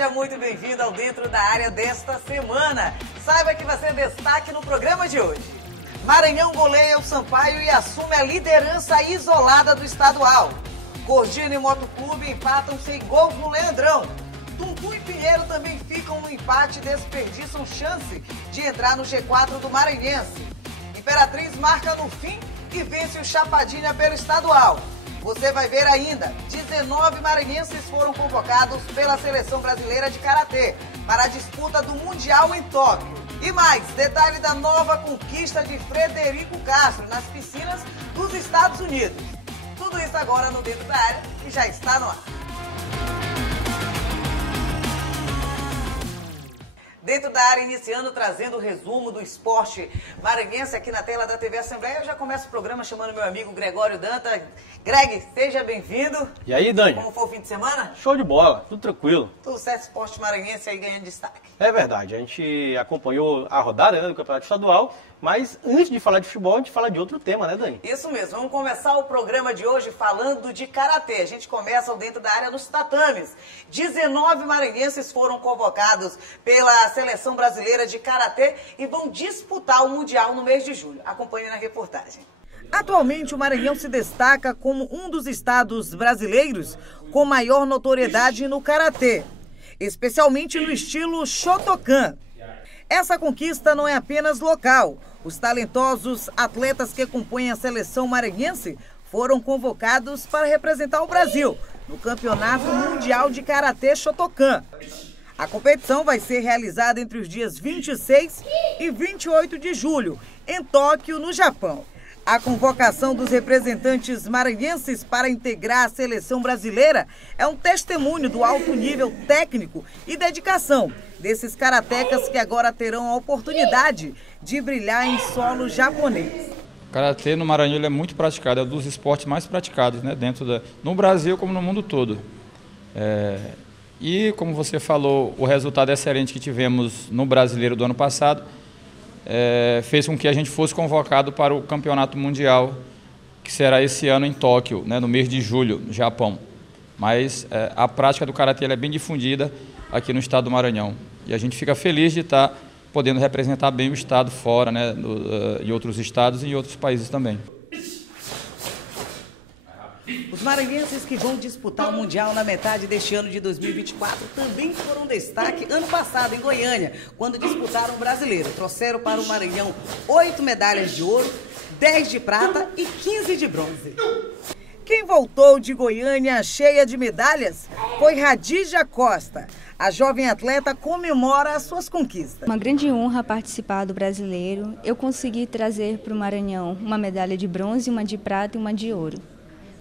Seja muito bem-vindo ao Dentro da Área desta semana. Saiba que vai ser destaque no programa de hoje. Maranhão goleia o Sampaio e assume a liderança isolada do estadual. Gordini e Motoclube empatam sem gols no Leandrão. Tuntum e Pinheiro também ficam no empate e desperdiçam chance de entrar no G4 do Maranhense. Imperatriz marca no fim e vence o Chapadinha pelo estadual. Você vai ver ainda, 19 maranhenses foram convocados pela Seleção Brasileira de Karatê para a disputa do Mundial em Tóquio. E mais, detalhe da nova conquista de Frederico Castro nas piscinas dos Estados Unidos. Tudo isso agora no Dentro da Área, que já está no ar. Dentro da área, iniciando, trazendo o resumo do esporte maranhense aqui na tela da TV Assembleia. Eu já começo o programa chamando meu amigo Gregório Danta. Greg, seja bem-vindo. E aí, Dani? Como foi o fim de semana? Show de bola, tudo tranquilo. Tudo certo, esporte maranhense aí ganhando destaque. É verdade, a gente acompanhou a rodada, né, do Campeonato Estadual, mas antes de falar de futebol, a gente fala de outro tema, né, Dani? Isso mesmo, vamos começar o programa de hoje falando de karatê. A gente começa dentro da área dos tatames. 19 maranhenses foram convocados pela Seleção Brasileira de Karatê e vão disputar o Mundial no mês de julho. Acompanhe na reportagem. Atualmente, o Maranhão se destaca como um dos estados brasileiros com maior notoriedade no karatê, especialmente no estilo Shotokan. Essa conquista não é apenas local. Os talentosos atletas que compõem a seleção maranhense foram convocados para representar o Brasil no Campeonato Mundial de Karatê Shotokan. A competição vai ser realizada entre os dias 26 e 28 de julho, em Tóquio, no Japão. A convocação dos representantes maranhenses para integrar a seleção brasileira é um testemunho do alto nível técnico e dedicação desses karatecas que agora terão a oportunidade de brilhar em solo japonês. O karatê no Maranhão ele é muito praticado, é um dos esportes mais praticados, né, no Brasil como no mundo todo. E como você falou, o resultado excelente que tivemos no Brasileiro do ano passado fez com que a gente fosse convocado para o Campeonato Mundial, que será esse ano em Tóquio, né, no mês de julho, no Japão. Mas a prática do karatê é bem difundida aqui no estado do Maranhão. E a gente fica feliz de estar podendo representar bem o estado fora, né, em outros estados e em outros países também. Os maranhenses que vão disputar o Mundial na metade deste ano de 2024 também foram destaque ano passado em Goiânia, quando disputaram o Brasileiro. Trouxeram para o Maranhão 8 medalhas de ouro, 10 de prata e 15 de bronze. Quem voltou de Goiânia cheia de medalhas foi Radija Costa. A jovem atleta comemora as suas conquistas. Uma grande honra participar do Brasileiro. Eu consegui trazer para o Maranhão uma medalha de bronze, uma de prata e uma de ouro.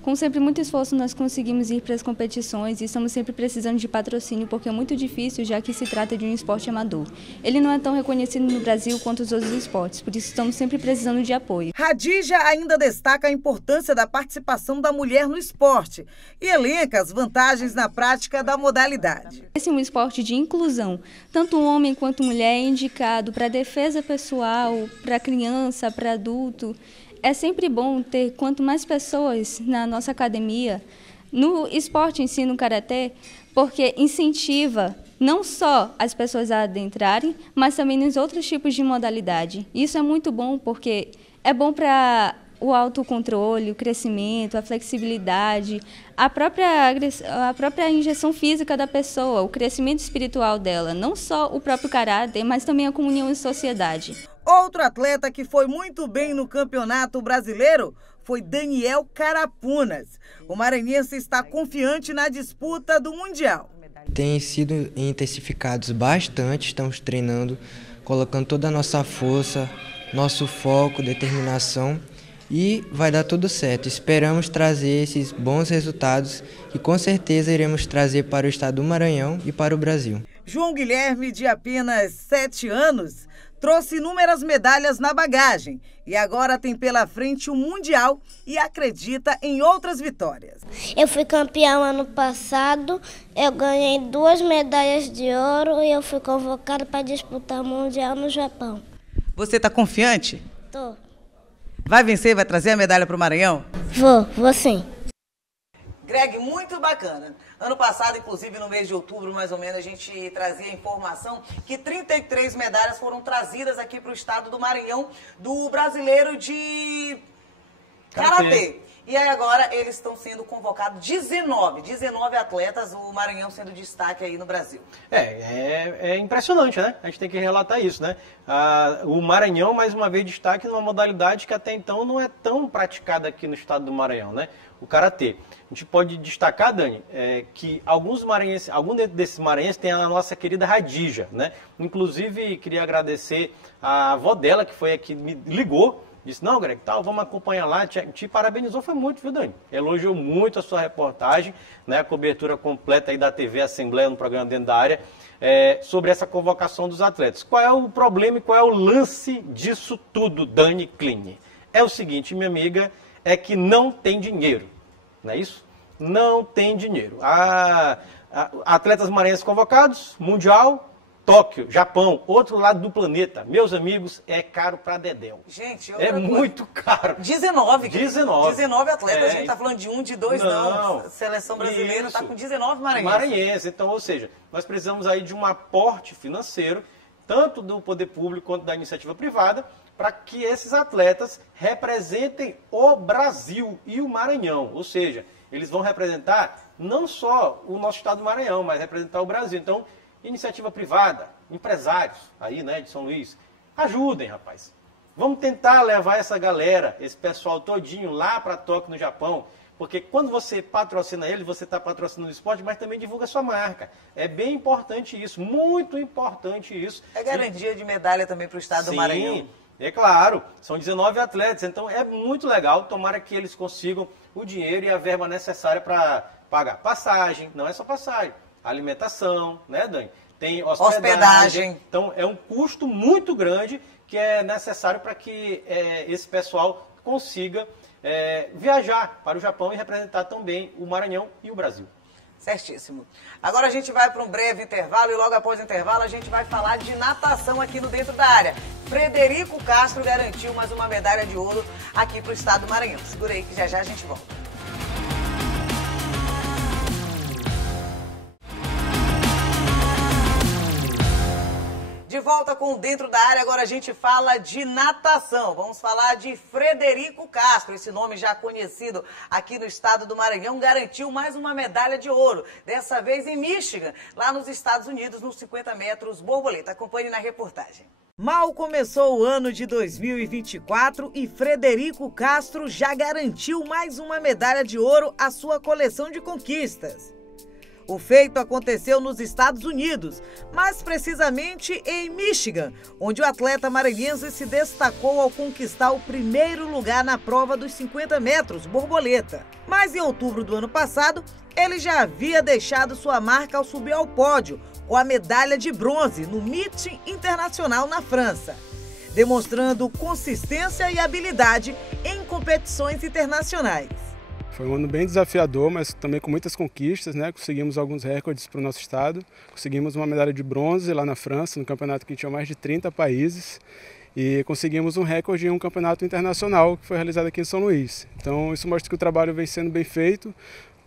Com sempre muito esforço, nós conseguimos ir para as competições e estamos sempre precisando de patrocínio, porque é muito difícil, já que se trata de um esporte amador. Ele não é tão reconhecido no Brasil quanto os outros esportes, por isso estamos sempre precisando de apoio. Radija ainda destaca a importância da participação da mulher no esporte e elenca as vantagens na prática da modalidade. Esse é um esporte de inclusão. Tanto homem quanto mulher é indicado para defesa pessoal, para criança, para adulto. É sempre bom ter quanto mais pessoas na nossa academia, no esporte em si, no karatê, porque incentiva não só as pessoas a adentrarem, mas também nos outros tipos de modalidade. Isso é muito bom porque é bom para o autocontrole, o crescimento, a flexibilidade, a própria injeção física da pessoa, o crescimento espiritual dela, não só o próprio caráter, mas também a comunhão em sociedade. Outro atleta que foi muito bem no Campeonato Brasileiro foi Daniel Carapunas. O maranhense está confiante na disputa do Mundial. Tem sido intensificados bastante, estamos treinando, colocando toda a nossa força, nosso foco, determinação e vai dar tudo certo. Esperamos trazer esses bons resultados que com certeza iremos trazer para o estado do Maranhão e para o Brasil. João Guilherme, de apenas 7 anos, trouxe inúmeras medalhas na bagagem e agora tem pela frente o Mundial e acredita em outras vitórias. Eu fui campeão ano passado, eu ganhei 2 medalhas de ouro e eu fui convocado para disputar o Mundial no Japão. Você está confiante? Tô. Vai vencer, vai trazer a medalha para o Maranhão? Vou sim. Greg, muito bacana. Ano passado, inclusive no mês de outubro, mais ou menos, a gente trazia a informação que 33 medalhas foram trazidas aqui para o estado do Maranhão, do brasileiro de karatê. E aí agora eles estão sendo convocados 19 atletas, o Maranhão sendo destaque aí no Brasil. É impressionante, né? A gente tem que relatar isso, né? O Maranhão, mais uma vez, destaque numa modalidade que até então não é tão praticada aqui no estado do Maranhão, né? O karatê. A gente pode destacar, Dani, que alguns desses maranhenses tem a nossa querida Radija, né? Inclusive, queria agradecer a avó dela, que foi aqui, me ligou, disse, não, Greg, tal, vamos acompanhar lá, te parabenizou, foi muito, viu, Dani? Elogiou muito a sua reportagem, né, a cobertura completa aí da TV Assembleia, no programa Dentro da Área, sobre essa convocação dos atletas. Qual é o problema e qual é o lance disso tudo, Dani Kline? É o seguinte, minha amiga, é que não tem dinheiro, não é isso? Não tem dinheiro. Atletas maranhenses convocados, Mundial, Tóquio, Japão, outro lado do planeta. Meus amigos, é caro pra dedéu. Gente, muito caro. 19 atletas, a gente tá então, falando de um, de dois, não. A seleção brasileira está com 19 maranhenses. Então, ou seja, nós precisamos aí de um aporte financeiro, tanto do poder público quanto da iniciativa privada, para que esses atletas representem o Brasil e o Maranhão. Ou seja, eles vão representar não só o nosso estado do Maranhão, mas representar o Brasil. Então, iniciativa privada, empresários aí, né, de São Luís, ajudem, rapaz. Vamos tentar levar essa galera, esse pessoal todinho lá para Tóquio, no Japão, porque quando você patrocina eles, você está patrocinando o esporte, mas também divulga a sua marca. É bem importante isso, muito importante isso. É garantia de medalha também para o estado do Maranhão. Sim, é claro, são 19 atletas, então é muito legal, tomara que eles consigam o dinheiro e a verba necessária para pagar passagem, não é só passagem, alimentação, né, Dani? Tem hospedagem. Então, é um custo muito grande que é necessário para que esse pessoal consiga viajar para o Japão e representar também o Maranhão e o Brasil. Certíssimo. Agora a gente vai para um breve intervalo e logo após o intervalo a gente vai falar de natação aqui no Dentro da Área. Frederico Castro garantiu mais uma medalha de ouro aqui para o estado do Maranhão. Segura aí que já já a gente volta. De volta com Dentro da Área, agora a gente fala de natação. Vamos falar de Frederico Castro, esse nome já conhecido aqui no estado do Maranhão, garantiu mais uma medalha de ouro, dessa vez em Michigan, lá nos Estados Unidos, nos 50 metros borboleta. Acompanhe na reportagem. Mal começou o ano de 2024 e Frederico Castro já garantiu mais uma medalha de ouro à sua coleção de conquistas. O feito aconteceu nos Estados Unidos, mais precisamente em Michigan, onde o atleta maranhense se destacou ao conquistar o primeiro lugar na prova dos 50 metros borboleta. Mas em outubro do ano passado, ele já havia deixado sua marca ao subir ao pódio, com a medalha de bronze no Meeting Internacional na França, demonstrando consistência e habilidade em competições internacionais. Foi um ano bem desafiador, mas também com muitas conquistas, né? Conseguimos alguns recordes para o nosso estado. Conseguimos uma medalha de bronze lá na França, no campeonato que tinha mais de 30 países. E conseguimos um recorde em um campeonato internacional que foi realizado aqui em São Luís. Então isso mostra que o trabalho vem sendo bem feito,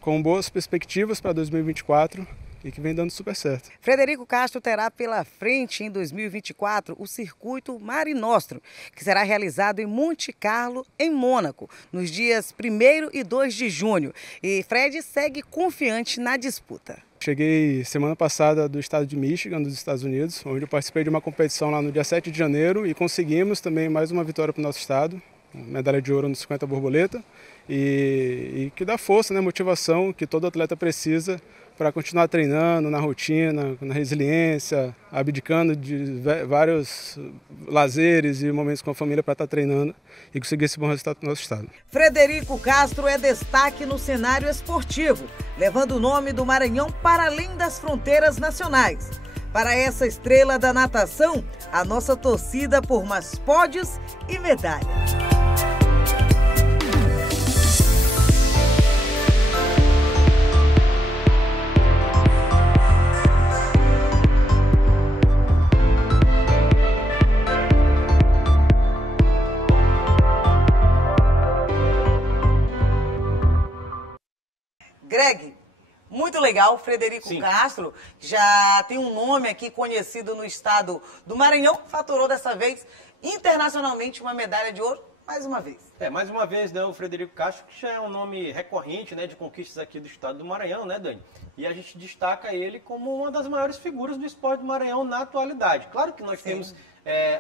com boas perspectivas para 2024 e que vem dando super certo. Frederico Castro terá pela frente em 2024 o circuito Mare Nostrum, que será realizado em Monte Carlo, em Mônaco, nos dias 1º e 2 de junho. E Fred segue confiante na disputa. Cheguei semana passada do estado de Michigan, dos Estados Unidos, onde eu participei de uma competição lá no dia 7 de janeiro e conseguimos também mais uma vitória para o nosso estado, medalha de ouro nos 50 borboleta, e que dá força, né, motivação que todo atleta precisa para continuar treinando na rotina, na resiliência, abdicando de vários lazeres e momentos com a família para estar treinando e conseguir esse bom resultado no nosso estado. Frederico Castro é destaque no cenário esportivo, levando o nome do Maranhão para além das fronteiras nacionais. Para essa estrela da natação, a nossa torcida por mais pódios e medalhas. muito legal. Frederico Sim. Castro já tem um nome aqui conhecido no estado do Maranhão, faturou dessa vez internacionalmente uma medalha de ouro, mais uma vez. Mais uma vez, né, o Frederico Castro, que já é um nome recorrente, né, de conquistas aqui do estado do Maranhão, né, Dani? E a gente destaca ele como uma das maiores figuras do esporte do Maranhão na atualidade. Claro que nós temos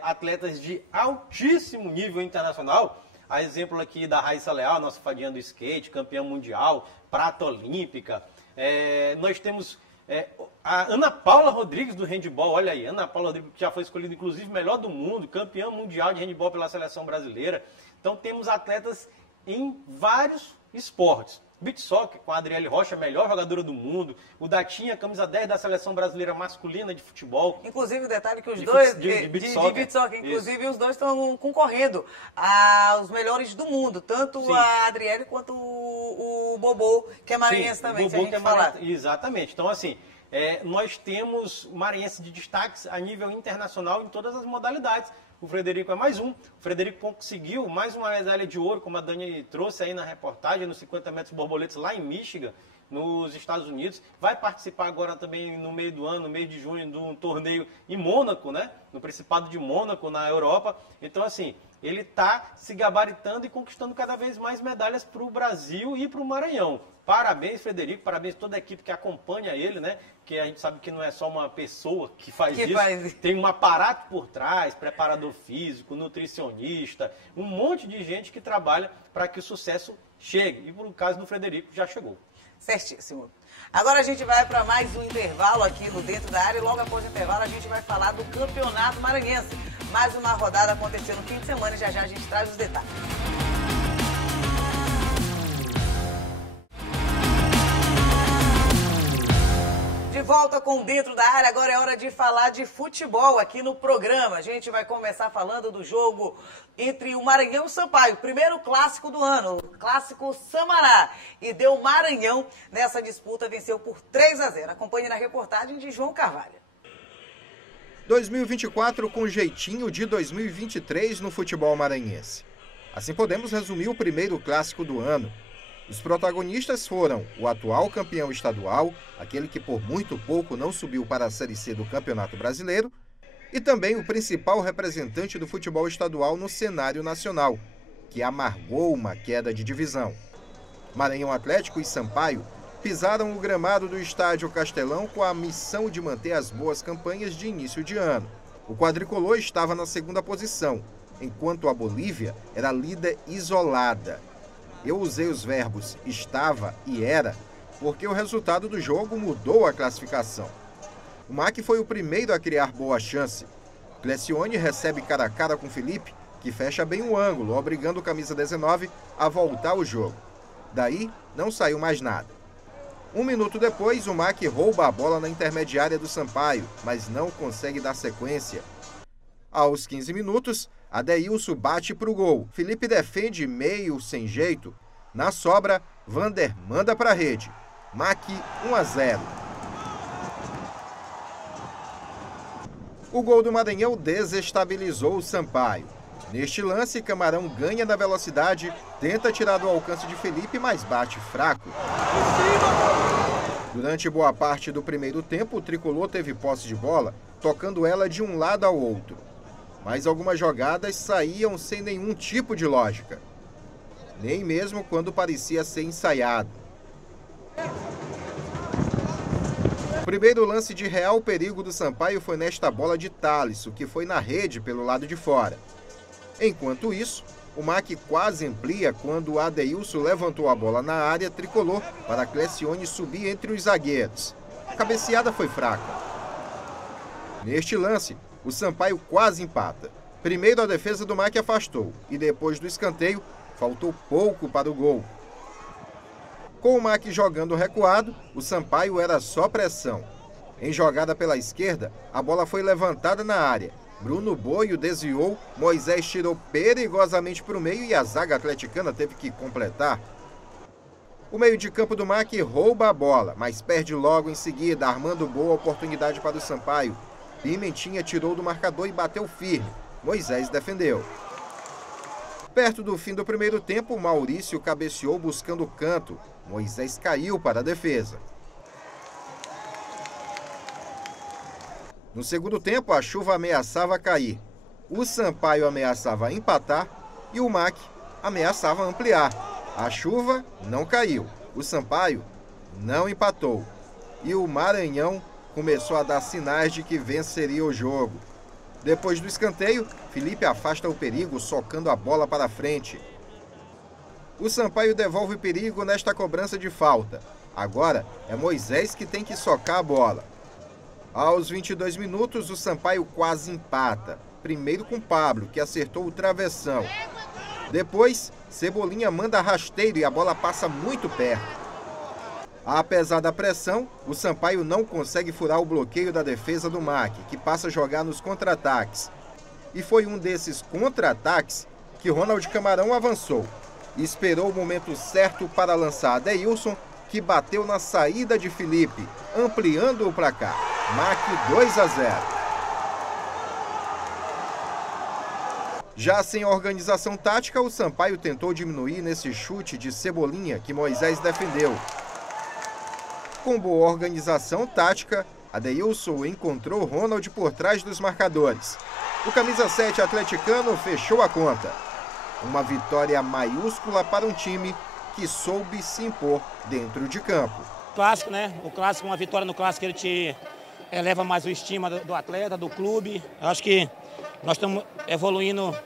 atletas de altíssimo nível internacional, a exemplo aqui da Raíssa Leal, nossa fadinha do skate, campeã mundial, prata olímpica. Nós temos a Ana Paula Rodrigues do handebol, olha aí, Ana Paula Rodrigues, que já foi escolhida inclusive melhor do mundo, campeã mundial de handebol pela seleção brasileira. Então temos atletas em vários esportes. Beach Soccer com a Adriele Rocha, melhor jogadora do mundo. O Datinha, camisa 10 da seleção brasileira masculina de futebol. Inclusive, o detalhe que os dois, de beach soccer, inclusive os dois estão concorrendo aos melhores do mundo. Tanto Sim. a Adriele quanto o Bobô, que é maranhense também, se a gente falar. Exatamente. Então, assim, nós temos maranhense de destaques a nível internacional em todas as modalidades. O Frederico é mais um. O Frederico conseguiu mais uma medalha de ouro, como a Dani trouxe aí na reportagem, nos 50 metros borboletas lá em Michigan, nos Estados Unidos. Vai participar agora também no meio do ano, no mês de junho, de um torneio em Mônaco, né? No Principado de Mônaco, na Europa. Então, assim, ele está se gabaritando e conquistando cada vez mais medalhas para o Brasil e para o Maranhão. Parabéns, Frederico, parabéns a toda a equipe que acompanha ele, né? Que a gente sabe que não é só uma pessoa que faz isso. Tem um aparato por trás, preparador físico, nutricionista, um monte de gente que trabalha para que o sucesso chegue. E por caso do Frederico, já chegou. Certíssimo. Agora a gente vai para mais um intervalo aqui no Dentro da Área e logo após o intervalo a gente vai falar do Campeonato Maranhense. Mais uma rodada aconteceu no fim de semana e já a gente traz os detalhes. De volta com Dentro da Área, agora é hora de falar de futebol aqui no programa. A gente vai começar falando do jogo entre o Maranhão e o Sampaio. Primeiro clássico do ano, o clássico Samará. E deu Maranhão nessa disputa, venceu por 3-0. Acompanhe na reportagem de João Carvalho. 2024 com jeitinho de 2023 no futebol maranhense. Assim podemos resumir o primeiro clássico do ano. Os protagonistas foram o atual campeão estadual, aquele que por muito pouco não subiu para a Série C do Campeonato Brasileiro, e também o principal representante do futebol estadual no cenário nacional, que amargou uma queda de divisão. Maranhão Atlético e Sampaio pisaram o gramado do Estádio Castelão com a missão de manter as boas campanhas de início de ano. O quadricolor estava na segunda posição, enquanto a Bolívia era líder isolada. Eu usei os verbos estava e era, porque o resultado do jogo mudou a classificação. O MAC foi o primeiro a criar boa chance. Clecione recebe cara a cara com Felipe, que fecha bem o ângulo, obrigando o camisa 19 a voltar ao jogo. Daí, não saiu mais nada. 1 minuto depois, o MAC rouba a bola na intermediária do Sampaio, mas não consegue dar sequência. Aos 15 minutos, Adeilson bate para o gol. Felipe defende meio sem jeito. Na sobra, Vander manda para a rede. MAC 1-0. O gol do Maranhão desestabilizou o Sampaio. Neste lance, Camarão ganha na velocidade, tenta tirar do alcance de Felipe, mas bate fraco. Durante boa parte do primeiro tempo, o tricolor teve posse de bola, tocando ela de um lado ao outro. Mas algumas jogadas saíam sem nenhum tipo de lógica. Nem mesmo quando parecia ser ensaiado. O primeiro lance de real perigo do Sampaio foi nesta bola de Thalisson, que foi na rede pelo lado de fora. Enquanto isso, o MAC quase amplia quando o Adeilson levantou a bola na área tricolor para Clecione subir entre os zagueiros. A cabeceada foi fraca. Neste lance, o Sampaio quase empata. Primeiro a defesa do MAC afastou e depois do escanteio, faltou pouco para o gol. Com o MAC jogando recuado, o Sampaio era só pressão. Em jogada pela esquerda, a bola foi levantada na área. Bruno Boio desviou, Moisés tirou perigosamente para o meio e a zaga atleticana teve que completar. O meio de campo do MAC rouba a bola, mas perde logo em seguida, armando boa oportunidade para o Sampaio. Pimentinha tirou do marcador e bateu firme. Moisés defendeu. Perto do fim do primeiro tempo, Maurício cabeceou buscando o canto. Moisés caiu para a defesa. No segundo tempo, a chuva ameaçava cair. O Sampaio ameaçava empatar e o MAC ameaçava ampliar. A chuva não caiu. O Sampaio não empatou. E o Maranhão começou a dar sinais de que venceria o jogo. Depois do escanteio, Felipe afasta o perigo, socando a bola para frente. O Sampaio devolve o perigo nesta cobrança de falta. Agora é Moisés que tem que socar a bola. Aos 22 minutos, o Sampaio quase empata. Primeiro com Pablo, que acertou o travessão. Depois, Cebolinha manda rasteiro e a bola passa muito perto. Apesar da pressão, o Sampaio não consegue furar o bloqueio da defesa do MAC, que passa a jogar nos contra-ataques. E foi um desses contra-ataques que Ronald Camarão avançou. Esperou o momento certo para lançar Adeilson, que bateu na saída de Felipe, ampliando o placar. MAC 2-0. Já sem organização tática, o Sampaio tentou diminuir nesse chute de Cebolinha que Moisés defendeu. Com boa organização tática, Adeilson encontrou Ronald por trás dos marcadores. O camisa 7 atleticano fechou a conta. Uma vitória maiúscula para um time que soube se impor dentro de campo. Clássico, né? O clássico, uma vitória no clássico, ele te eleva mais o estima do atleta, do clube. Eu acho que nós estamos evoluindo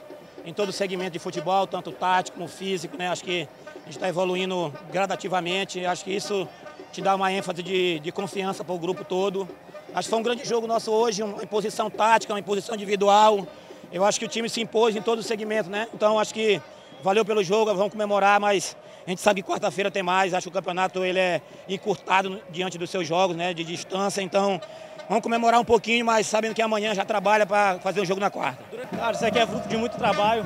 em todo o segmento de futebol, tanto tático como físico, né? Acho que a gente está evoluindo gradativamente. Acho que isso te dá uma ênfase de confiança para o grupo todo. Acho que foi um grande jogo nosso hoje, uma imposição tática, uma imposição individual. Eu acho que o time se impôs em todo o segmento, né? Então acho que valeu pelo jogo, vamos comemorar, mas a gente sabe que quarta-feira tem mais. Acho que o campeonato ele é encurtado diante dos seus jogos, né? De distância, então vamos comemorar um pouquinho, mas sabendo que amanhã já trabalha para fazer o jogo na quarta. Claro, isso aqui é fruto de muito trabalho.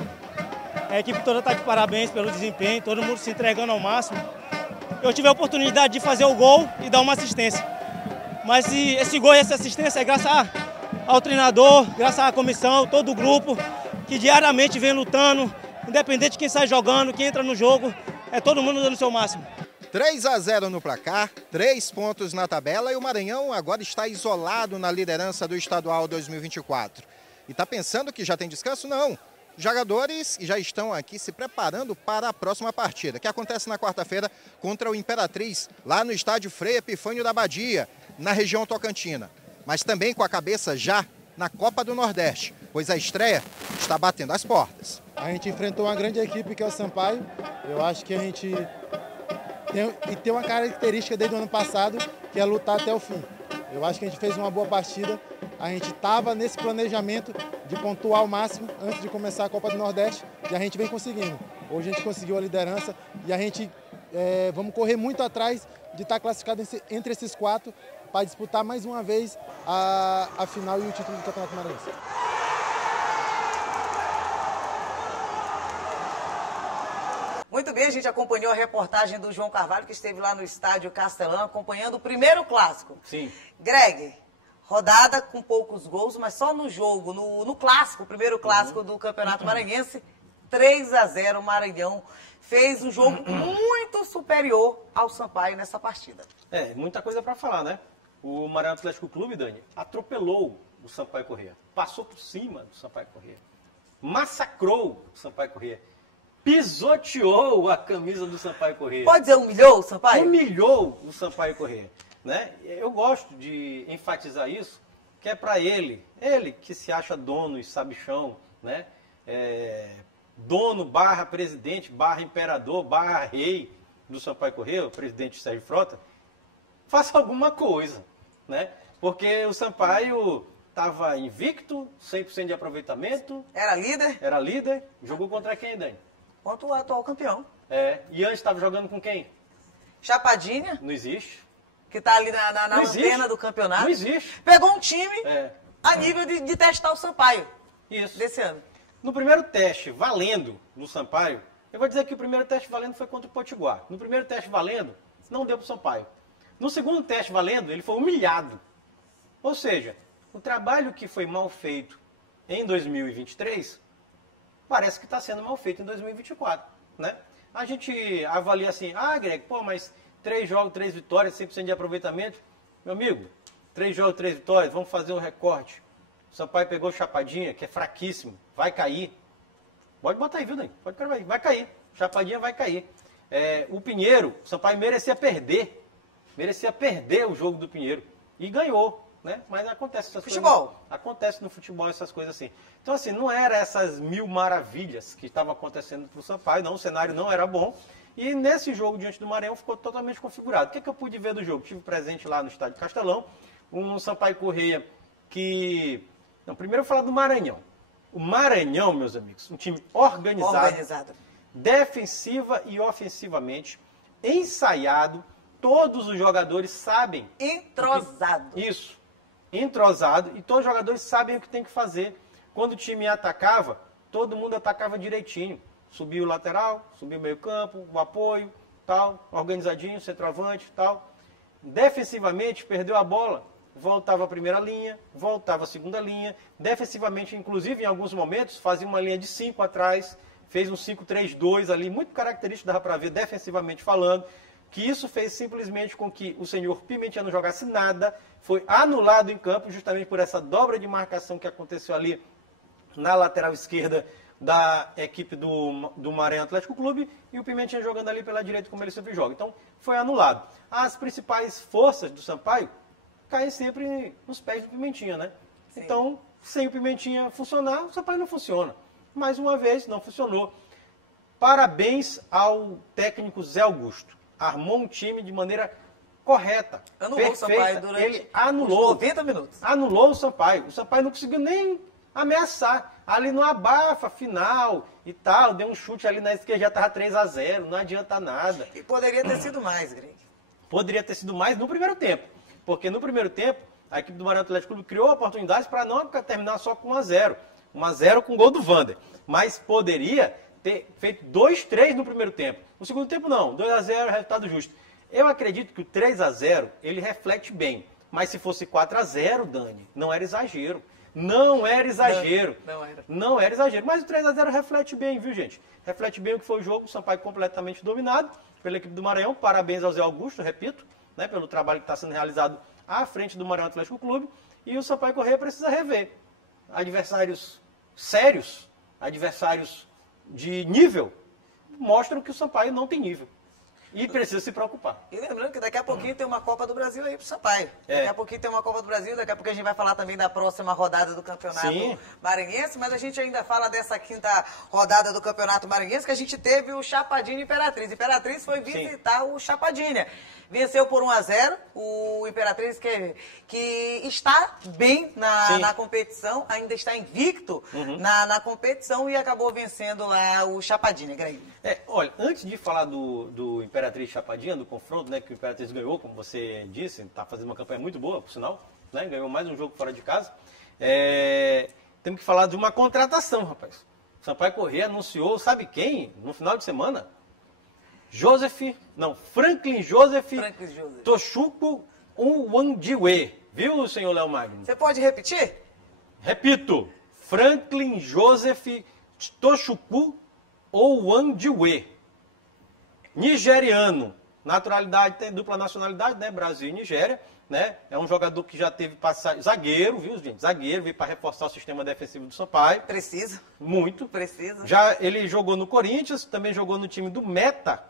A equipe toda está de parabéns pelo desempenho, todo mundo se entregando ao máximo. Eu tive a oportunidade de fazer o gol e dar uma assistência. Mas esse gol e essa assistência é graças ao treinador, graças à comissão, todo o grupo, que diariamente vem lutando, independente de quem sai jogando, quem entra no jogo, é todo mundo dando o seu máximo. 3-0 no placar, 3 pontos na tabela e o Maranhão agora está isolado na liderança do Estadual 2024. E está pensando que já tem descanso? Não. Os jogadores já estão aqui se preparando para a próxima partida, que acontece na quarta-feira contra o Imperatriz, lá no estádio Frei Epifânio da Badia, na região tocantina. Mas também com a cabeça já na Copa do Nordeste, pois a estreia está batendo as portas. A gente enfrentou uma grande equipe que é o Sampaio. Eu acho que a gente tem uma característica desde o ano passado, que é lutar até o fim. Eu acho que a gente fez uma boa partida. A gente estava nesse planejamento de pontuar ao máximo antes de começar a Copa do Nordeste e a gente vem conseguindo. Hoje a gente conseguiu a liderança e a gente vamos correr muito atrás de estar classificado entre esses 4 para disputar mais uma vez a final e o título do Campeonato Maranhense. Muito bem, a gente acompanhou a reportagem do João Carvalho, que esteve lá no estádio Castelão, acompanhando o primeiro clássico. Sim. Greg, rodada com poucos gols, mas só no jogo, no clássico, o primeiro clássico do Campeonato Maranhense, 3-0, o Maranhão fez um jogo muito superior ao Sampaio nessa partida. Muita coisa para falar, né? O Maranhão Atlético Clube, Dani, atropelou o Sampaio Corrêa, passou por cima do Sampaio Corrêa, massacrou o Sampaio Corrêa, pisoteou a camisa do Sampaio Corrêa. Pode dizer humilhou o Sampaio? Humilhou o Sampaio Corrêa. Né? Eu gosto de enfatizar isso, que é para ele que se acha dono e sabichão, né? Dono / presidente / imperador / rei do Sampaio Corrêa, o presidente Sérgio Frota, faça alguma coisa, né? Porque o Sampaio estava invicto, 100% de aproveitamento. Era líder? Era líder. Jogou contra quem, Dani? Contra o atual campeão. E antes estava jogando com quem? Chapadinha. Não existe. Que está ali na lanterna do campeonato. Não existe. Pegou um time a nível de testar o Sampaio. Isso. Desse ano. No primeiro teste valendo no Sampaio, eu vou dizer que o primeiro teste valendo foi contra o Potiguar. No primeiro teste valendo, não deu para o Sampaio. No segundo teste valendo, ele foi humilhado. Ou seja, o trabalho que foi mal feito em 2023, parece que está sendo mal feito em 2024. Né? A gente avalia assim, Greg, mas 3 jogos, 3 vitórias, 100% de aproveitamento. Meu amigo, 3 jogos, 3 vitórias, vamos fazer um recorte. O Sampaio pegou o Chapadinha, que é fraquíssimo, vai cair. Pode botar aí, viu, Dani? Pode cravar aí, vai cair. Chapadinha vai cair. O Pinheiro, o Sampaio merecia perder o jogo do Pinheiro. E ganhou, né? Mas acontece essas coisas. Acontece no futebol essas coisas assim. Então, assim, não era essas 1000 maravilhas que estavam acontecendo pro Sampaio, não, o cenário não era bom. E nesse jogo diante do Maranhão ficou totalmente configurado. O que eu pude ver do jogo? Tive presente lá no estádio Castelão, um Sampaio Corrêa que... Não, primeiro eu vou falar do Maranhão. O Maranhão, meus amigos, um time organizado. Defensiva e ofensivamente, ensaiado, todos os jogadores sabem. Entrosado. Isso, entrosado, e todos os jogadores sabem o que tem que fazer. Quando o time atacava, todo mundo atacava direitinho. Subiu o lateral, subiu o meio campo, o apoio, tal, organizadinho, centroavante, tal. Defensivamente, perdeu a bola, voltava a primeira linha, voltava a segunda linha. Defensivamente, inclusive, em alguns momentos, fazia uma linha de 5 atrás, fez um 5-3-2 ali, muito característico, dava para ver defensivamente falando, que isso fez simplesmente com que o senhor Pimentinha não jogasse nada, foi anulado em campo justamente por essa dobra de marcação que aconteceu ali na lateral esquerda da equipe do Maranhão Atlético Clube, e o Pimentinha jogando ali pela direita como ele sempre joga. Então, foi anulado. As principais forças do Sampaio caem sempre nos pés do Pimentinha, né? Sim. Então, sem o Pimentinha funcionar, o Sampaio não funciona. Mais uma vez, não funcionou. Parabéns ao técnico Zé Augusto. Armou um time de maneira correta, anulou perfeita. O Sampaio durante ele anulou, 90 minutos. Anulou o Sampaio. O Sampaio não conseguiu nem ameaçar. Ali no abafa final e tal, deu um chute ali na esquerda, já estava 3-0, não adianta nada. E poderia ter sido mais, Greg. Poderia ter sido mais no primeiro tempo. Porque no primeiro tempo, a equipe do Maranhão Atlético Clube criou oportunidades para não terminar só com 1-0. 1-0 com o gol do Vander. Mas poderia ter feito 2-3 no primeiro tempo. No segundo tempo não, 2-0 é resultado justo. Eu acredito que o 3-0 ele reflete bem. Mas se fosse 4-0, Dani, não era exagero. Não era exagero. Não era exagero. Mas o 3-0 reflete bem, viu, gente? Reflete bem o que foi o jogo. O Sampaio completamente dominado pela equipe do Maranhão. Parabéns ao Zé Augusto, repito, né, pelo trabalho que está sendo realizado à frente do Maranhão Atlético Clube. E o Sampaio Corrêa precisa rever. Adversários sérios, adversários de nível, mostram que o Sampaio não tem nível. E precisa se preocupar. E lembrando que daqui a pouquinho tem uma Copa do Brasil aí pro Sampaio. Daqui a pouquinho tem uma Copa do Brasil, daqui a pouco a gente vai falar também da próxima rodada do Campeonato Maranhense, mas a gente ainda fala dessa quinta rodada do Campeonato Maranhense, que a gente teve o Chapadinha e Imperatriz. Imperatriz foi visitar o Chapadinha. Venceu por 1-0, o Imperatriz que está bem na competição, ainda está invicto na competição e acabou vencendo lá o Chapadinha, Greg. Olha, antes de falar do Imperatriz Chapadinha, do confronto, né, que o Imperatriz ganhou, como você disse, está fazendo uma campanha muito boa, por sinal, né, ganhou mais um jogo fora de casa. Temos que falar de uma contratação, rapaz. O Sampaio Corrêa anunciou, sabe quem, no final de semana? Franklin Joseph Toshuko Uwandiwe. Viu, senhor Léo Magno? Você pode repetir? Repito. Franklin Joseph Toshuko Uwandiwe. Nigeriano. Naturalidade, tem dupla nacionalidade, né? Brasil e Nigéria. Né? É um jogador que já teve passagem. Zagueiro, viu, gente? Zagueiro, veio para reforçar o sistema defensivo do Sampaio. Precisa. Muito. Precisa. Já ele jogou no Corinthians, também jogou no time do Meta.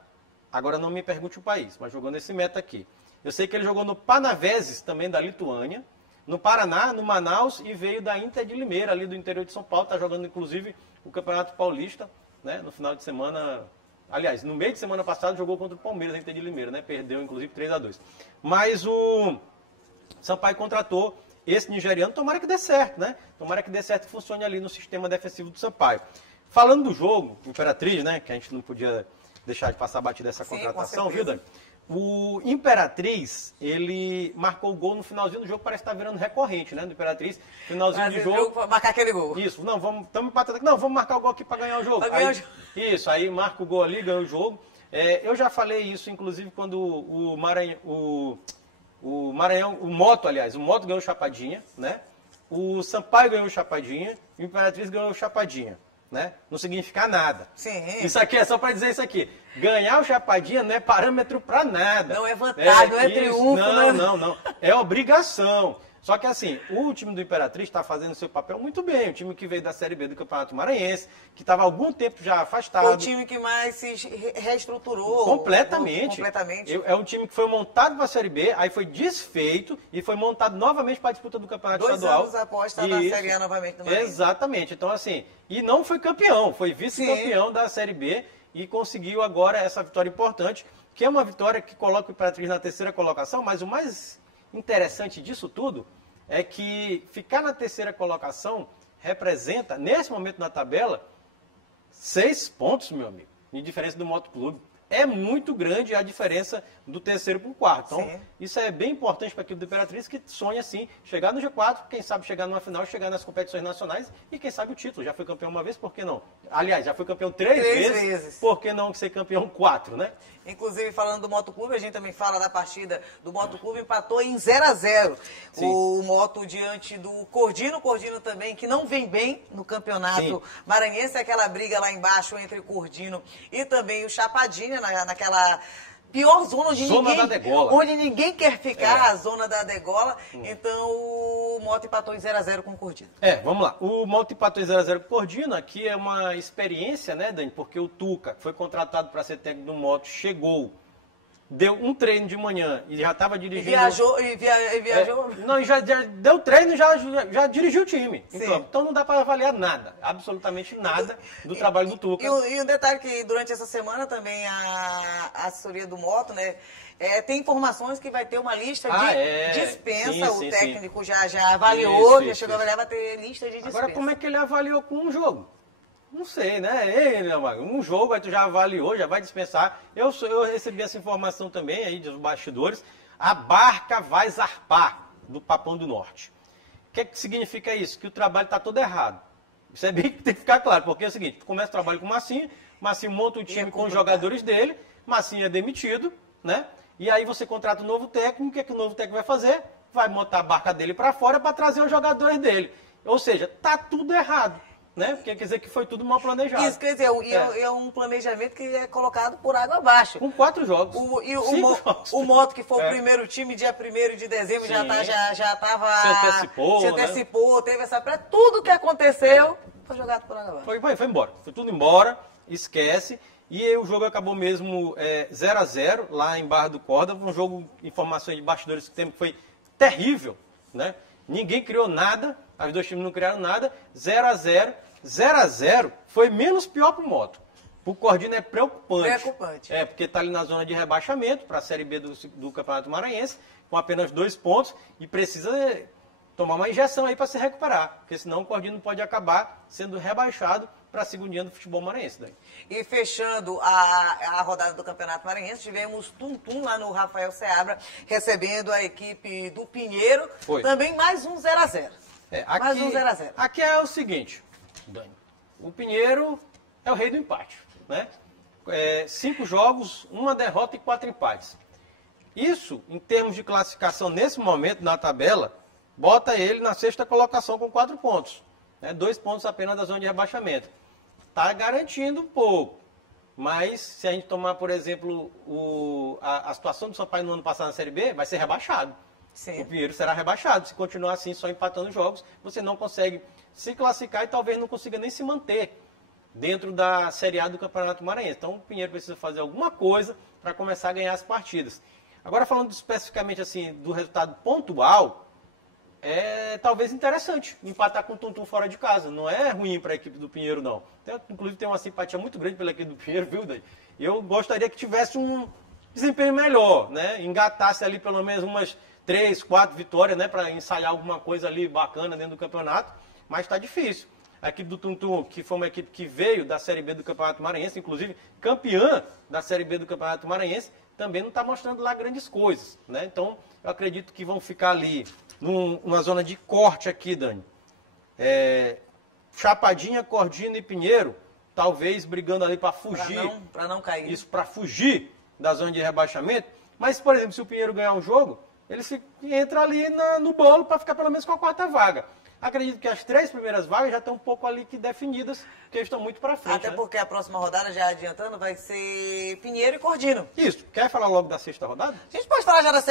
Agora não me pergunte o país, mas jogou nesse Meta aqui. Eu sei que ele jogou no Panaveses, também da Lituânia, no Paraná, no Manaus, e veio da Inter de Limeira, ali do interior de São Paulo. Está jogando, inclusive, o Campeonato Paulista, né? No final de semana... Aliás, no meio de semana passado, jogou contra o Palmeiras, Inter de Limeira, né? Perdeu, inclusive, 3-2. Mas o Sampaio contratou esse nigeriano, tomara que dê certo, né? Tomara que dê certo e funcione ali no sistema defensivo do Sampaio. Falando do jogo, Imperatriz, né? Que a gente não podia deixar de passar batida dessa contratação, viu, Dani? O Imperatriz, ele marcou o gol no finalzinho do jogo, parece que tá virando recorrente, né? Do Imperatriz, finalzinho do jogo. Pra marcar aquele gol. Isso, não, estamos empatando aqui. Não, vamos marcar o gol aqui para ganhar o jogo. Isso, aí marca o gol ali, ganha o jogo. Eu já falei isso, inclusive, quando o Moto ganhou o Chapadinha, né? O Sampaio ganhou o Chapadinha, o Imperatriz ganhou o Chapadinha. né, não significa nada. Sim. Isso aqui é só para dizer isso aqui. Ganhar o Chapadinha não é parâmetro para nada. Não é vantagem, não é triunfo. Não. É obrigação. Só que assim, o time do Imperatriz está fazendo seu papel muito bem. O time que veio da Série B do Campeonato Maranhense, que estava há algum tempo já afastado. Foi o time que mais se reestruturou. Completamente. É um time que foi montado para a Série B, aí foi desfeito e foi montado novamente para a disputa do Campeonato Estadual. 2 anos após estar na Série A novamente no Maranhense. Exatamente. Então assim, e não foi campeão, foi vice-campeão da Série B e conseguiu agora essa vitória importante, que é uma vitória que coloca o Imperatriz na 3ª colocação, mas o mais interessante disso tudo é que ficar na 3ª colocação representa, nesse momento na tabela, 6 pontos, meu amigo, de diferença do Motoclube. É muito grande a diferença do 3º para o 4º. Então, isso é bem importante para a equipe do Imperatriz, que sonha, assim, chegar no G4, quem sabe chegar numa final, chegar nas competições nacionais e quem sabe o título. Já foi campeão uma vez, por que não? Aliás, já foi campeão 3 vezes, por que não ser campeão 4, né? Inclusive, falando do Motoclube, a gente também fala da partida do Motoclube, empatou em 0-0. O Moto diante do Cordino. O Cordino também, que não vem bem no campeonato maranhense. Aquela briga lá embaixo entre o Cordino e também o Chapadinha, naquela pior zona onde ninguém quer ficar, a zona da degola. Então, o Moto empatou em 0-0 com o Cordino. Vamos lá. O Moto empatou em 0-0 com o Cordino. Aqui é uma experiência, né, Dani? Porque o Tuca, que foi contratado para ser técnico do Moto, chegou, deu um treino de manhã e já estava dirigindo... Viajou? Não, já deu treino e já dirigiu o time. Então não dá para avaliar nada, absolutamente nada do trabalho do Tuca. E um detalhe que durante essa semana também a assessoria do Moto, né, tem informações que vai ter uma lista de dispensa. O técnico já avaliou, já chegou a avaliar, vai ter lista de dispensa. Agora, como é que ele avaliou com um jogo? Não sei, né? Um jogo, aí tu já avaliou, já vai dispensar. Eu recebi essa informação também aí dos bastidores. A barca vai zarpar do Papão do Norte. O que significa isso? Que o trabalho está todo errado. Isso é bem que tem que ficar claro, porque é o seguinte, tu começa o trabalho com o Massinho monta o time com os jogadores dele, Massinho é demitido, né? E aí você contrata um novo técnico, o que é que o novo técnico vai fazer? Vai montar a barca dele para fora para trazer os jogadores dele. Ou seja, tá tudo errado. Né? Porque quer dizer que foi tudo mal planejado. Isso, quer dizer, é um planejamento que é colocado por água abaixo. Com 4 jogos. O Moto, que foi o primeiro time, dia 1º de dezembro, já estava... Se antecipou, né? Teve essa... Tudo que aconteceu foi jogado por água abaixo. Foi embora. Foi tudo embora, esquece. E aí o jogo acabou mesmo 0-0 lá em Barra do Corda. Um jogo, informações de bastidores que foi terrível, né? Ninguém criou nada, os dois times não criaram nada, 0-0. 0-0 foi menos pior para o Moto. Para o Cordino é preocupante. Porque está ali na zona de rebaixamento para a Série B do Campeonato Maranhense, com apenas 2 pontos, e precisa tomar uma injeção aí para se recuperar, porque senão o Cordino pode acabar sendo rebaixado para a segundinha do futebol maranhense. Daí. E fechando a rodada do Campeonato Maranhense, tivemos Tum-Tum lá no Rafael Seabra, recebendo a equipe do Pinheiro. Também mais um 0-0. Mais um 0-0. Aqui é o seguinte, Dani, o Pinheiro é o rei do empate, né? 5 jogos, 1 derrota e 4 empates. Isso, em termos de classificação nesse momento na tabela, bota ele na 6ª colocação com 4 pontos. 2 pontos apenas da zona de rebaixamento. Está garantindo um pouco. Mas se a gente tomar, por exemplo, a situação do Sampaio no ano passado na Série B, vai ser rebaixado. O Pinheiro será rebaixado. Se continuar assim, só empatando jogos, você não consegue se classificar e talvez não consiga nem se manter dentro da Série A do Campeonato Maranhense. Então o Pinheiro precisa fazer alguma coisa para começar a ganhar as partidas. Agora, falando especificamente assim do resultado pontual, é talvez interessante empatar com o Tum-Tum fora de casa. Não é ruim para a equipe do Pinheiro, não. Inclusive, tem uma simpatia muito grande pela equipe do Pinheiro, viu, Daí? Eu gostaria que tivesse um desempenho melhor, né? Engatasse ali pelo menos umas 3, 4 vitórias, né? Para ensaiar alguma coisa ali bacana dentro do campeonato. Mas está difícil. A equipe do Tum-Tum, que foi uma equipe que veio da Série B do Campeonato Maranhense, inclusive campeã da Série B do Campeonato Maranhense, também não está mostrando lá grandes coisas, né? Então, eu acredito que vão ficar ali numa zona de corte aqui, Dani. Chapadinha, Cordino e Pinheiro, talvez brigando ali para fugir. Para não cair. Isso, para fugir da zona de rebaixamento. Mas, por exemplo, se o Pinheiro ganhar um jogo, ele entra ali no bolo para ficar pelo menos com a 4ª vaga. Acredito que as 3 primeiras vagas já estão um pouco ali que definidas, porque eles estão muito para frente. Até né? porque a próxima rodada, já adiantando, vai ser Pinheiro e Cordino. Isso. Quer falar logo da 6ª rodada? A gente pode falar já da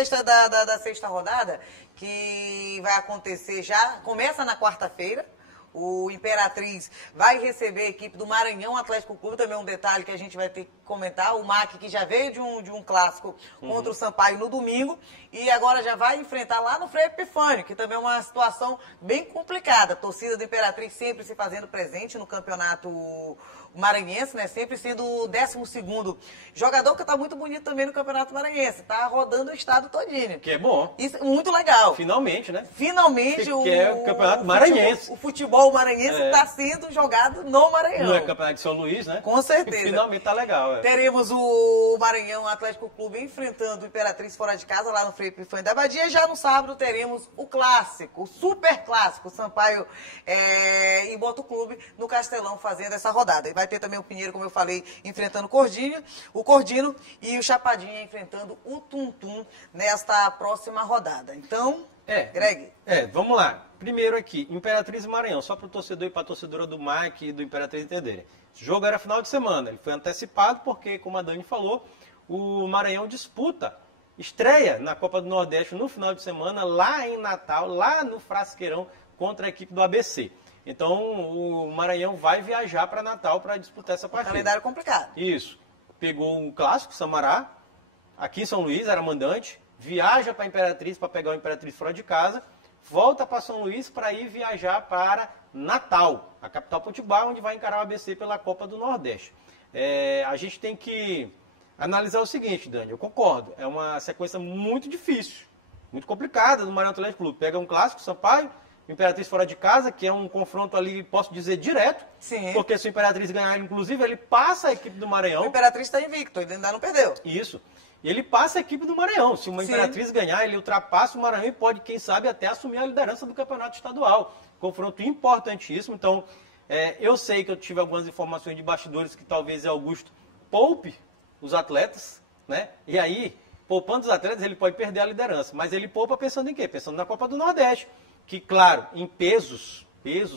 sexta rodada, que vai acontecer já, começa na quarta-feira. O Imperatriz vai receber a equipe do Maranhão Atlético Clube, também um detalhe que a gente vai ter que comentar. O MAC, que já veio de um clássico contra o Sampaio no domingo, e agora já vai enfrentar lá no Frei Epifânio, que também é uma situação bem complicada. A torcida do Imperatriz sempre se fazendo presente no campeonato maranhense, né? Sempre sendo o 12º jogador, que está muito bonito também no campeonato maranhense. Está rodando o estado todinho. Que é bom. Isso é muito legal. Finalmente, né? Finalmente que é o campeonato maranhense. O futebol maranhense está sendo jogado no Maranhão. Não é campeonato de São Luís, né? Com certeza. Finalmente tá legal. Teremos o Maranhão Atlético Clube enfrentando o Imperatriz fora de casa, lá no Frei Epifânio da Abadia. E já no sábado teremos o clássico, o super clássico, Sampaio e Boto Clube no Castelão fazendo essa rodada. E vai ter também o Pinheiro, como eu falei, enfrentando o Cordino e o Chapadinha enfrentando o Tuntum nesta próxima rodada. Então, Greg. Vamos lá. Primeiro aqui, Imperatriz e Maranhão, só para o torcedor e para a torcedora do MAC e do Imperatriz entenderem. Esse jogo era final de semana, ele foi antecipado porque, como a Dani falou, o Maranhão estreia na Copa do Nordeste no final de semana, lá em Natal, lá no Frasqueirão, contra a equipe do ABC. Então, o Maranhão vai viajar para Natal para disputar essa partida. Calendário complicado. Isso. Pegou um clássico, Samará, aqui em São Luís, era mandante, viaja para a Imperatriz para pegar o Imperatriz fora de casa, volta para São Luís para ir viajar para Natal, a capital potiguar, onde vai encarar o ABC pela Copa do Nordeste. A gente tem que analisar o seguinte, Dani, eu concordo, é uma sequência muito difícil, muito complicada do Maranhão Atlético Clube. Pega um clássico, Sampaio, Imperatriz fora de casa, que é um confronto ali, posso dizer, direto. Sim. Porque se o Imperatriz ganhar, inclusive, ele passa a equipe do Maranhão. O Imperatriz está invicto, ele ainda não perdeu. Isso. E ele passa a equipe do Maranhão. Se uma Imperatriz ganhar, ele ultrapassa o Maranhão e pode, quem sabe, até assumir a liderança do campeonato estadual. Confronto importantíssimo. Então, eu sei que eu tive algumas informações de bastidores que talvez Augusto poupe os atletas, né? E aí, poupando os atletas, ele pode perder a liderança. Mas ele poupa pensando em quê? Pensando na Copa do Nordeste. Que, claro, em pesos,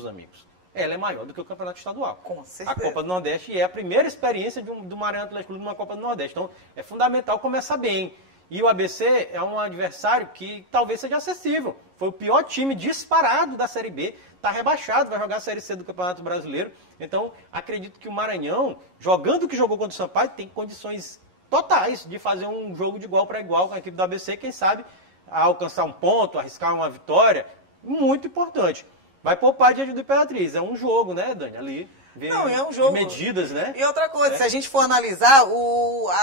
amigos, ela é maior do que o campeonato estadual. Com certeza. A Copa do Nordeste é a primeira experiência do Maranhão Atlético Clube numa Copa do Nordeste. Então, é fundamental começar bem. E o ABC é um adversário que talvez seja acessível. Foi o pior time disparado da Série B. Está rebaixado, vai jogar a Série C do Campeonato Brasileiro. Então, acredito que o Maranhão, jogando o que jogou contra o Sampaio, tem condições totais de fazer um jogo de igual para igual com a equipe do ABC. Quem sabe alcançar um ponto, arriscar uma vitória. Muito importante. Vai poupar diante do Imperatriz. É um jogo, né, Dani? Ali. Não, é um jogo. De medidas, né? E outra coisa, se a gente for analisar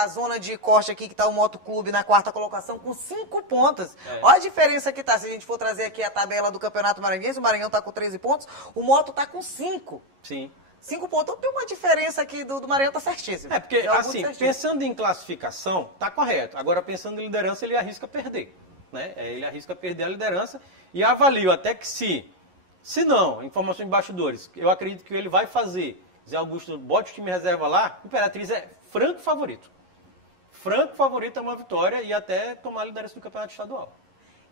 a zona de corte aqui, que está o Motoclube na 4ª colocação, com 5 pontos. Olha a diferença que está. Se a gente for trazer aqui a tabela do Campeonato Maranhense, o Maranhão está com 13 pontos, o Moto está com 5. Sim. 5 pontos. Tem uma diferença aqui do Maranhão, está certíssimo. Porque, assim, pensando em classificação, tá correto. Agora, pensando em liderança, ele arrisca perder. Né? Ele arrisca perder a liderança e avalio até que se não, informações de bastidores, eu acredito que ele vai fazer, Zé Augusto bote o time reserva lá, o Imperatriz é franco favorito. Franco favorito é uma vitória e até tomar a liderança do campeonato estadual.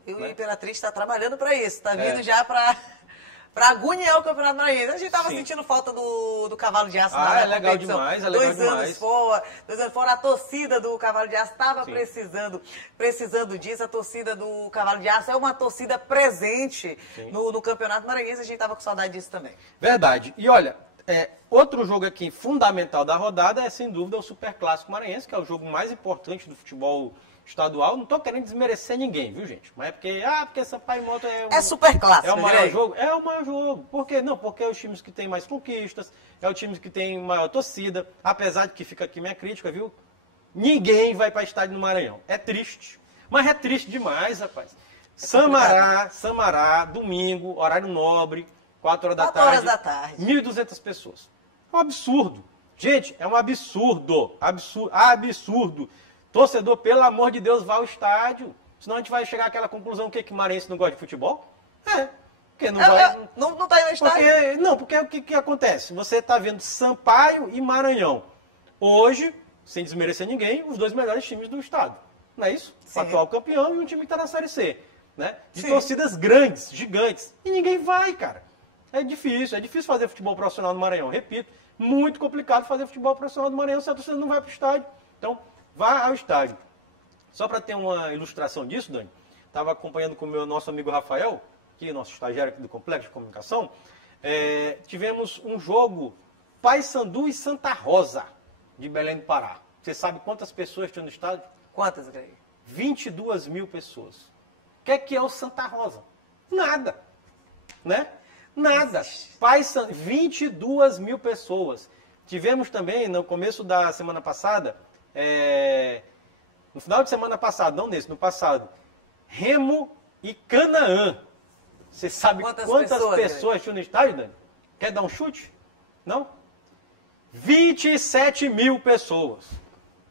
E o Imperatriz está trabalhando para isso, está vindo já para agoniar o Campeonato Maranhense. A gente estava sentindo falta do Cavalo de Aço na competição. Legal demais, é legal demais. 2 anos fora, a torcida do Cavalo de Aço estava precisando disso. A torcida do Cavalo de Aço é uma torcida presente no Campeonato Maranhense. A gente estava com saudade disso também. Verdade. E olha, outro jogo aqui fundamental da rodada é, sem dúvida, o Superclássico Maranhense, que é o jogo mais importante do futebol estadual. Não estou querendo desmerecer ninguém, viu, gente? Mas é porque Sampaio e Moto é super clássico. É o maior jogo? É o maior jogo. Por quê? Não, porque é os times que têm mais conquistas, é o time que tem maior torcida, apesar de que fica aqui minha crítica, viu? Ninguém vai para estádio no Maranhão. É triste. Mas é triste demais, rapaz. Samará, domingo, horário nobre, 4 horas da tarde. 1.200 pessoas. É um absurdo. Gente, é um absurdo. Absurdo. Torcedor, pelo amor de Deus, vá ao estádio. Senão a gente vai chegar àquela conclusão que Maranhense não gosta de futebol. Porque não vai... Não está indo ao estádio? Porque o que acontece? Você está vendo Sampaio e Maranhão. Hoje, sem desmerecer ninguém, os 2 melhores times do estado. Não é isso? O atual campeão e um time que está na Série C. né? De Sim. torcidas grandes, gigantes. E ninguém vai, cara. É difícil fazer futebol profissional no Maranhão. Repito, muito complicado fazer futebol profissional no Maranhão se a torcida não vai para o estádio. Então, vá ao estádio. Só para ter uma ilustração disso, Dani, estava acompanhando com o nosso amigo Rafael, que é nosso estagiário aqui do Complexo de Comunicação, tivemos um jogo Paysandu e Santa Rosa, de Belém do Pará. Você sabe quantas pessoas tinham no estádio? Quantas, Greg? 22 mil pessoas. O que é o Santa Rosa? Nada. Né? Nada. Paysandu, 22 mil pessoas. Tivemos também, no começo da semana passada, no final de semana passada, não nesse, no passado, Remo e Canaã. Você sabe quantas pessoas tinham no estádio, Dani? Quer dar um chute? Não? 27 mil pessoas.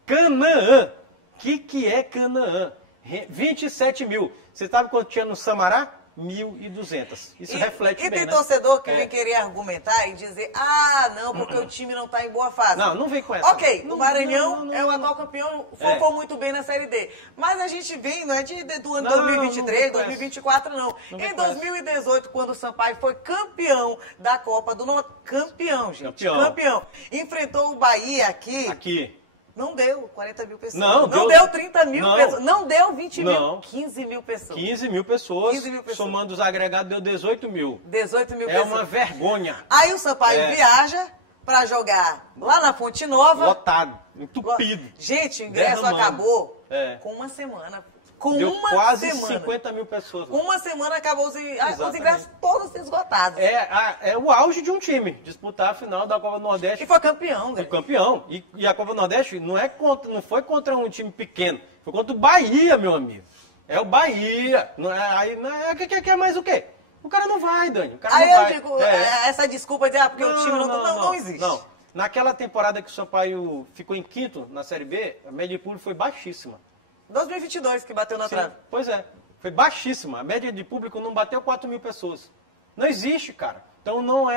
Canaã. O que é Canaã? 27 mil. Você sabe quanto tinha no Samará? 1.200. Isso reflete bem, E tem né? torcedor que vem querer argumentar e dizer, não, porque o time não está em boa fase. Não vem com essa. Ok, o Maranhão é o atual campeão, focou muito bem na Série D. Mas a gente vem, não é do ano 2023, 2024, não. Em 2018, quando o Sampaio foi campeão da Copa do Norte, campeão, gente, campeão. Enfrentou o Bahia aqui. Não deu 40 mil pessoas. Não deu 30 mil pessoas. Não deu 20 mil. 15 mil pessoas. 15 mil pessoas. Somando os agregados, deu 18 mil. 18 mil pessoas. É uma vergonha. Aí o Sampaio viaja para jogar lá na Fonte Nova. Lotado, entupido. Gente, o ingresso acabou com uma semana. Deu quase 50 mil pessoas. Com uma semana acabou os ingressos todos esgotados. É o auge de um time, disputar a final da Copa do Nordeste. E foi campeão, né? Foi campeão. E a Copa do Nordeste não foi contra um time pequeno, foi contra o Bahia, meu amigo. É o Bahia. Quer mais o quê? O cara não vai, Dani. O cara aí não eu vai. digo, essa desculpa de porque o time não existe. Não. Naquela temporada que o Sampaio ficou em quinto na Série B, a média de público foi baixíssima. 2022 que bateu na trave. Pois é, foi baixíssima. A média de público não bateu 4 mil pessoas. Não existe, cara. Então não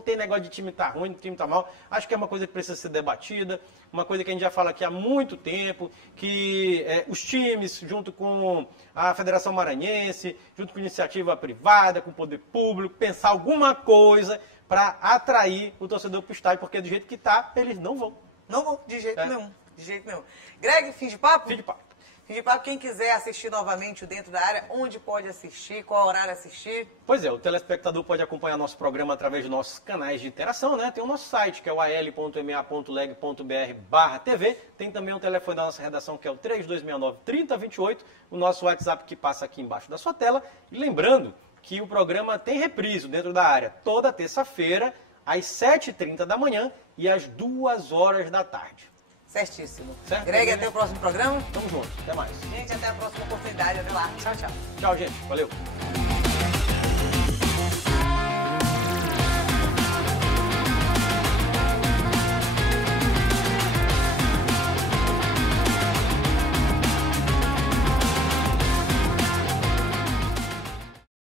tem negócio de time tá ruim, time tá mal. Acho que é uma coisa que precisa ser debatida, uma coisa que a gente já fala aqui há muito tempo, que os times, junto com a Federação Maranhense, junto com a iniciativa privada, com o poder público, pensar alguma coisa para atrair o torcedor para o estádio, porque do jeito que tá, eles não vão. Não vão, de jeito nenhum. De jeito nenhum. Greg, fim de papo? Fim de papo. Fim de papo, quem quiser assistir novamente o Dentro da Área, onde pode assistir, qual horário assistir? Pois é, o telespectador pode acompanhar nosso programa através de nossos canais de interação, né? Tem o nosso site, que é o al.ma.leg.br/TV. Tem também o telefone da nossa redação, que é o 3269-3028. O nosso WhatsApp que passa aqui embaixo da sua tela. E lembrando que o programa tem reprise Dentro da Área toda terça-feira, às 7h30 da manhã e às 2h da tarde. Certíssimo. Certo? Greg, até o próximo programa. Tamo junto. Até mais. Gente, até a próxima oportunidade. Até lá. Tchau, tchau. Tchau, gente. Valeu.